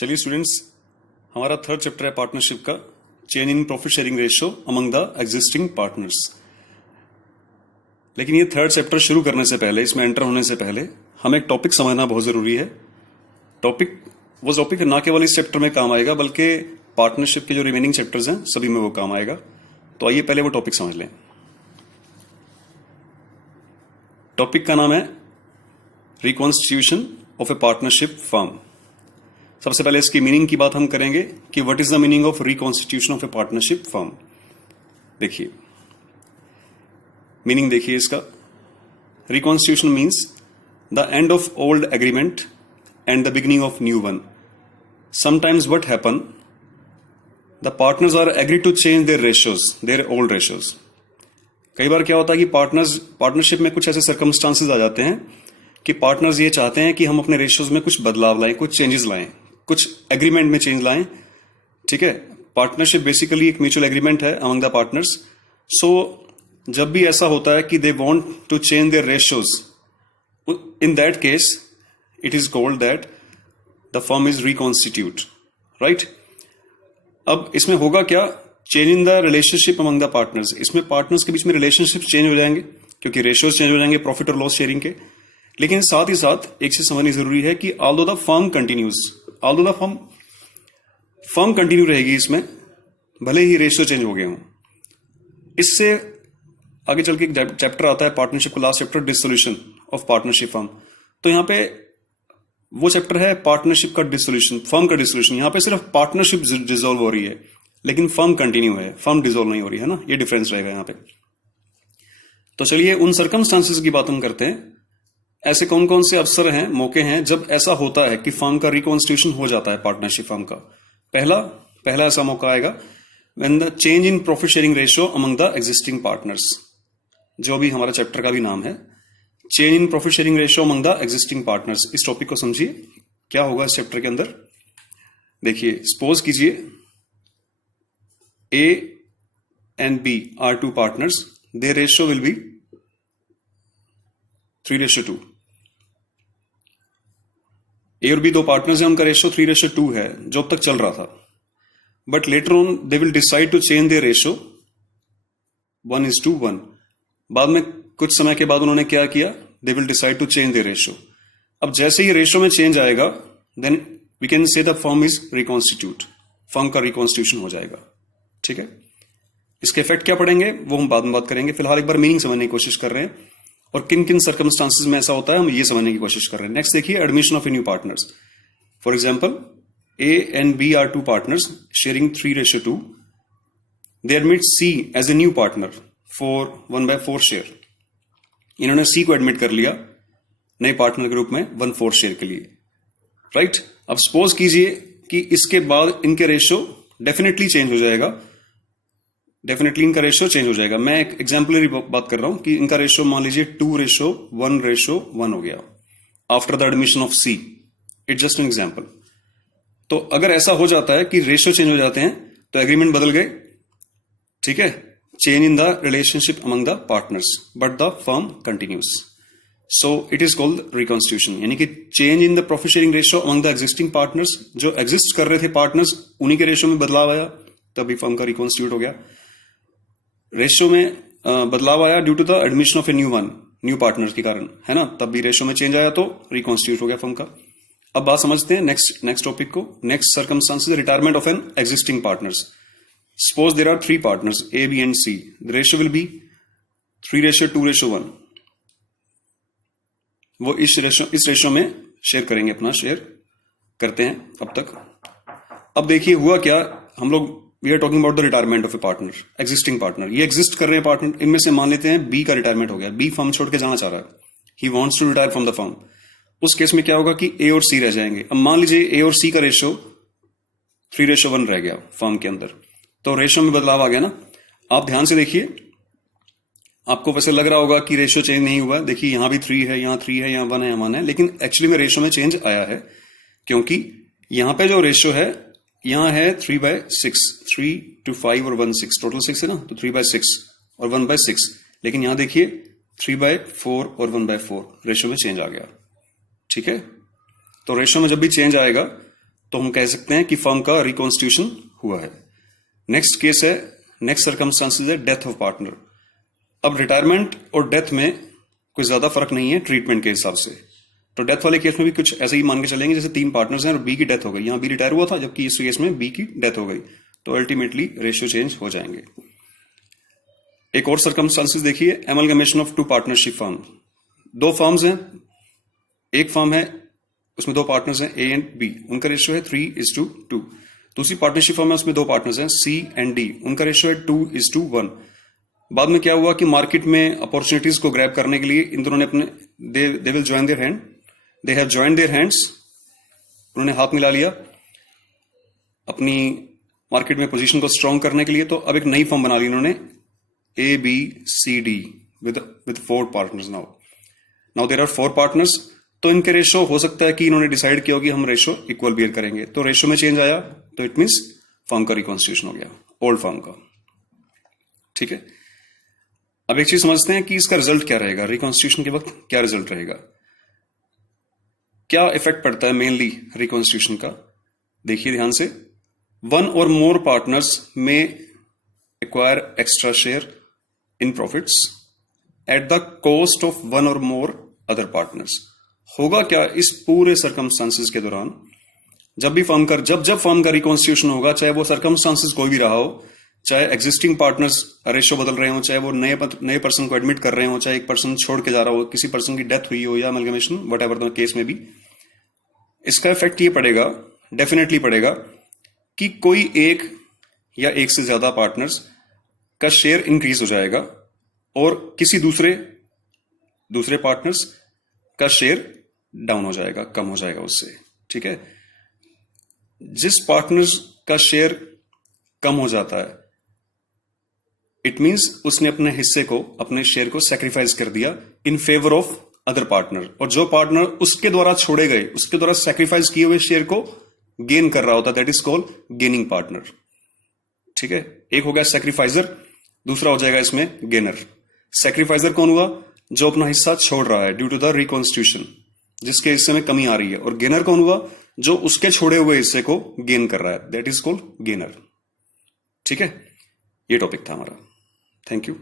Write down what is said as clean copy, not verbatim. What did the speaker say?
चलिए स्टूडेंट्स, हमारा third chapter है पार्टनरशिप का, change in profit sharing ratio among the existing partners. लेकिन ये थर्ड चैप्टर शुरू करने से पहले, इसमें एंटर होने से पहले हमें एक टॉपिक समझना बहुत जरूरी है। वो टॉपिक ना केवल इस चैप्टर में काम आएगा बल्कि पार्टनरशिप के जो रिमेनिंग चैप्टर्स हैं सभी में वो काम आएगा। तो आइए पहले वो टॉपिक समझ लें। टॉपिक का नाम है reconstitution of a partnership firm. सबसे पहले इसकी मीनिंग की बात हम करेंगे कि what is the meaning of reconstitution of a partnership firm. देखिए मीनिंग, देखिए इसका। Reconstitution means the end of old agreement and the beginning of new one. Sometimes what happen, the partners are agree to change their ratios, their old ratios. कई बार क्या होता है कि partnership में कुछ ऐसे सर्कमस्टांसेस आ जाते हैं कि पार्टनर्स ये चाहते हैं कि हम अपने रेशियोज में कुछ बदलाव लाएं, कुछ चेंजेस लाएं, कुछ एग्रीमेंट में चेंज लाएं। ठीक है, पार्टनरशिप बेसिकली एक म्यूचुअल एग्रीमेंट है अमंग द पार्टनर्स। सो जब भी ऐसा होता है कि they want to change their ratios, in that case it is called that the firm is reconstitute, right. अब इसमें होगा क्या, change in the relationship among the partners. इसमें पार्टनर्स के बीच में रिलेशनशिप चेंज हो जाएंगे क्योंकि रेशियोज चेंज हो जाएंगे प्रॉफिट और लॉस शेयरिंग के। लेकिन साथ ही साथ एक चीज समझनी जरूरी है कि although the firm continues, although the firm continue रहेगी इसमें, भले ही रेशियो चेंज हो गए हों। इससे आगे चल के एक चैप्टर आता है पार्टनरशिप का, last chapter, dissolution of partnership firm. तो यहां पे वो चैप्टर है पार्टनरशिप का डिसोल्यूशन, फर्म का डिसोल्यूशन। यहां पे सिर्फ पार्टनरशिप डिसॉल्व हो रही है लेकिन फर्म कंटिन्यू है, फर्म डिसॉल्व नहीं हो रही है ना, ये डिफरेंस रहेगा यहां पे। तो चलिए उन सर्कमस्टांसेस की बात हम करते हैं। ऐसे कौन कौन से अवसर हैं, मौके हैं जब ऐसा होता है कि फर्म का रिकॉन्स्टिट्यूशन हो जाता है पार्टनरशिप फर्म का। पहला ऐसा मौका आएगा when the change in profit sharing ratio among the existing partners, जो भी हमारा चैप्टर का भी नाम है, change in profit sharing ratio among the existing partners. इस टॉपिक को समझिए क्या होगा इस चैप्टर के अंदर। देखिए सपोज कीजिए A and B are two partners, their ratio will be 3:2। A और B दो पार्टनर्स हैं, उनका रेशियो 3:2 है जो अब तक चल रहा था। But later on they will decide to change their ratio 1:1। बाद में कुछ समय के बाद उन्होंने क्या किया, they will decide to change their ratio. अब जैसे ही रेशियो में चेंज आएगा then we can say the firm is reconstitute, firm का रिकॉन्स्टिट्यूशन हो जाएगा। ठीक है, इसके इफेक्ट क्या पड़ेंगे वो हम बाद में बात करेंगे। फिलहाल एक बार मीनिंग समझने की कोशिश कर रहे हैं और किन किन सर्कमस्टांसेस में ऐसा होता है हम ये समझने की कोशिश कर रहे हैं। नेक्स्ट देखिए, admission of a new partners. For example A and B are two partners sharing 3:2। They admit C as a new partner for 1/4 share. इन्होंने C को एडमिट कर लिया नए पार्टनर के रूप में 1/4 शेयर के लिए, राइट। अब सपोज कीजिए कि इसके बाद इनके रेशियो डेफिनेटली चेंज हो जाएगा, डेफिनेटली इनका रेशियो चेंज हो जाएगा। मैं एक एग्जाम्पलरी बात कर रहा हूं कि इनका रेशियो मान लीजिए 2:1:1 हो गया after the admission of C. It's just an example. तो अगर ऐसा हो जाता है कि रेशियो चेंज हो जाते हैं तो एग्रीमेंट बदल गए, ठीक है, change in the relationship among the partners but the firm continues. So it is called reconstitution, यानी कि change in the profit sharing ratio among the existing partners. जो एग्जिस्ट कर रहे थे पार्टनर्स उन्हीं के रेशियो में बदलाव आया तभी फर्म का रिकॉन्स्टिट्यूट हो गया। रेशियो में बदलाव आया due to the admission of a new partner के कारण, है ना, तब भी रेशियो में चेंज आया तो रिकॉन्स्टिट्यूट हो गया फर्म का। अब बात समझते हैं नेक्स्ट टॉपिक को। Next circumstances, retirement of an existing partners. Suppose there are 3 partners A, B and C। The ratio will be 3:2:1। वो इस रेशियो में शेयर करेंगे, अपना शेयर करते हैं अब तक। अब देखिए हुआ क्या, हम लोग we are talking about the retirement of a partner, existing partner. ये एग्जिस्ट कर रहे हैं पार्टनर, इनमें से मान लेते हैं B का रिटायरमेंट हो गया, B फर्म छोड़ के जाना चाह रहा है, he wants to retire from the firm. उस केस में क्या होगा कि A और C रह जाएंगे। अब मान लीजिए A और C का रेशियो 3:1 रह गया फर्म के अंदर, तो रेशियो में बदलाव आ गया ना। आप ध्यान से देखिए, आपको वैसे लग रहा होगा कि रेशियो चेंज नहीं हुआ। देखिए यहां भी 3 है, यहां 3 है, यहां 1 है, यहां 1 है, लेकिन एक्चुअली में रेशियो में चेंज आया है क्योंकि यहां पे जो रेशियो है यहां है 3/6, 3 to 5 और 1 6, टोटल 6 है ना, तो 3/6 और 1/6। लेकिन यहां देखिए 3/4 और 1/4 रेशियो में चेंज आ गया। ठीक है, तो रेशियो में जब भी चेंज आएगा तो हम कह सकते हैं कि फर्म का रिकॉन्स्टिट्यूशन हुआ है। नेक्स्ट केस है, नेक्स्ट सर्कमस्टांसेस है डेथ ऑफ पार्टनर। अब रिटायरमेंट और डेथ में कोई ज्यादा फर्क नहीं है ट्रीटमेंट के हिसाब से। तो डेथ वाले केस में भी कुछ ऐसे ही मान के चलेंगे जैसे 3 पार्टनर्स हैं और बी की डेथ हो गई, यहां बी रिटायर हुआ था जबकि इस केस में बी की डेथ हो गई, तो अल्टीमेटली रेशियो चेंज हो जाएंगे। एक और सर्कमस्टांसेस देखिए, amalgamation of 2 partnership firm. 2 firms हैं, एक फर्म है उसमें 2 पार्टनर्स हैं ए एंड बी, उनका रेशियो है 3:2। दूसरी पार्टनरशिप फर्म है उसमें 2 पार्टनर्स हैं सी एंड डी, उनका रेशियो है 2:1। बाद में क्या हुआ कि मार्केट में अपॉर्चुनिटीज को ग्रैब करने के लिए इन दोनों ने अपने they will join their hand, they have joined their hands, उन्होंने हाथ मिला लिया अपनी मार्केट में पोजीशन को स्ट्रांग करने के लिए। तो अब एक नई फर्म बना ली उन्होंने A B C D with 4 partners. Now there are 4 partners, तो इनके रेशो हो सकता है कि इन्होंने डिसाइड किया हो कि हम रेशो इक्वल बियर करेंगे, तो रेशो में चेंज आया तो इट मींस फर्म का रिकॉन्स्टिट्यूशन हो गया, ओल्ड फर्म का। ठीक है, अब एक चीज समझते हैं कि इसका रिजल्ट क्या रहेगा, रिकॉन्स्टिट्यूशन के वक्त क्या रिजल्ट रहेगा, क्या इफेक्ट पड़ता है मेनली रिकॉन्स्टिट्यूशन का। देखिए ध्यान से, 1 or more partners may acquire extra share in profits at the cost of 1 or more other partners। होगा क्या इस पूरे सर्कमस्टांसेस के दौरान, जब भी फर्म का जब फर्म का रिकॉन्स्टिट्यूशन होगा, चाहे वो सर्कमस्टांसेस कोई भी रहा हो, चाहे एग्जिस्टिंग पार्टनर्स रेशो बदल रहे हो, चाहे वो नए पर्सन को एडमिट कर रहे हो, चाहे एक पर्सन छोड़ के जा रहा हो, किसी पर्सन की डेथ हुई हो या amalgamation, what ever the case में भी, इसका इफेक्ट ये पड़ेगा, डेफिनेटली पड़ेगा कि कोई एक या एक से ज्यादा पार्टनर्स का शेयर इंक्रीज हो जाएगा और किसी दूसरे पार्टनर्स का शेयर डाउन हो जाएगा, कम हो जाएगा उससे। ठीक है, जिस पार्टनर्स का शेयर कम हो जाता है इट मींस उसने अपने हिस्से को, अपने शेयर को सैक्रिफाइस कर दिया in favour of other partner, और जो पार्टनर उसके द्वारा छोड़े गए, उसके द्वारा सैक्रिफाइस किए हुए शेयर को गेन कर रहा होता, that is called gaining partner. ठीक है, एक हो गया सैक्रिफाइजर, दूसरा हो जाएगा इसमें गेनर। सैक्रिफाइजर कौन हुआ, जो अपना हिस्सा छोड़ रहा है ड्यू टू द रिकॉन्स्टिट्यूशन, जिसके हिस्से में कमी आ रही है, और गेनर कौन हुआ, जो उसके छोड़े हुए हिस्से को गेन कर रहा है, दैट इज कॉल्ड गेनर। ठीक है, ये टॉपिक था हमारा। Thank you.